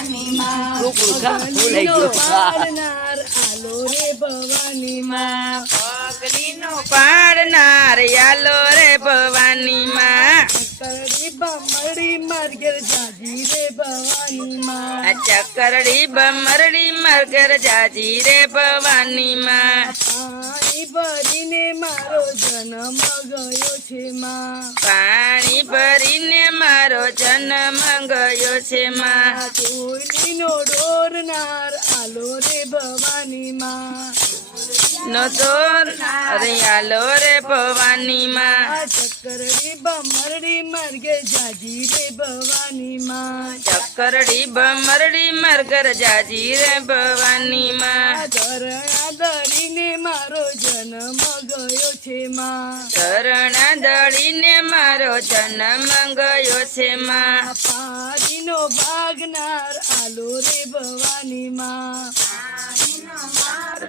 ભવાની માં પગલીનો પાડનાર આલો રે ભવાની માં પગલીનો પાડનાર આલો રે ભવાની માં ચકરડી બમરડી મરગર જાજી રે ભવાની માં ચકરડી બમરડી મરગર જાજી રે ભવાની માં પાણી ભરીને મારો જન્મ ગયો છે માં પાણી ભરીને મારો જન્મ ગયો છે માં ચોલીનો ડોરનાર આલો રે ભવાની માં નો દોરનાર આલો રે ભવાની માં ચકરડી બમરડી મરગે જાજી રે ભવાની માં ચકરડી બમરડી મરગર જાજી રે ભવાની માં ધરણા દળીને મારો જન્મ ગયો છે માં શરણા દળીને મારો જન્મ ગયો છે માં પારીનો ભાગનાર આલો રે ભવાની માં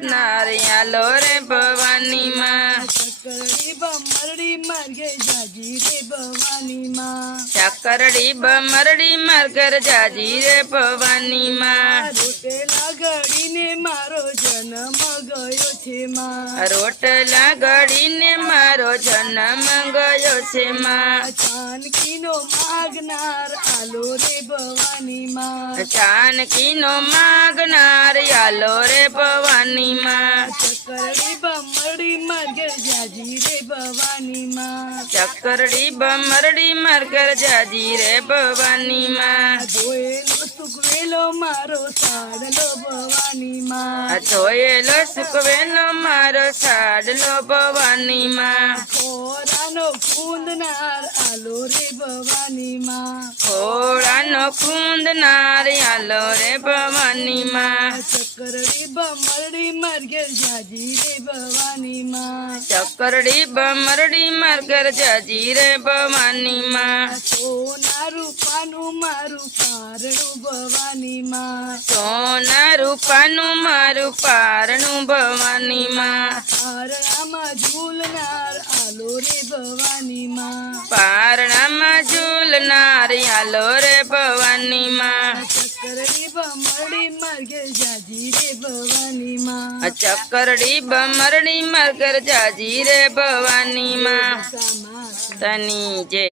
નારિયાલો રે ભવાની માં ચકરડી બમરડી મરગે જાજી રે ભવાની માં ચકરડી બમરડી મરગર જાજી રે ભવાની માં રોટેલા ગળીને મારો જન્મ ગયો છે માં રોટલા ગળીને મારો જન્મ ગયો છે માં જાનકીનો માગનાર આલો રે ભવાની માં જાનકીનો માગનાર આલો રે ભવાની માં ચકરડી બમરડી મરગે જાજી રે ભવાની માં ચકરડી બમરડી મરગર જાજી રે ભવાની માં ધોયેલો સુકવેલો મારો સાડલો ભવાની માં ધોયેલો સુકવેલો મારો સાડલો ભવાની માં ખોરાનો ખૂંદનાર આલો રે ભવાની માં ખોળાનો ખૂંદનાર આલો રે ભવાની માં ચકરડી બમરડી મરગે જાજી રે ભવાની માં ચકરડી બમરડી મરગર જાજી રે ભવાની માં સોના રૂપાનું મારું પારણું ભવાની માં સોના રૂપાનું મારું પારણું ભવાની માં પારણામાં ઝૂલનાર આલો રે ભવાની માં પારણામાં ઝૂલનાર આલો રે ભવાની માં ચકરડી બમરડી મરગે જાજી રે ભવાની માં ચકરડી બમરડી મરગર જાજી રે ભવાની માં સામા તની જય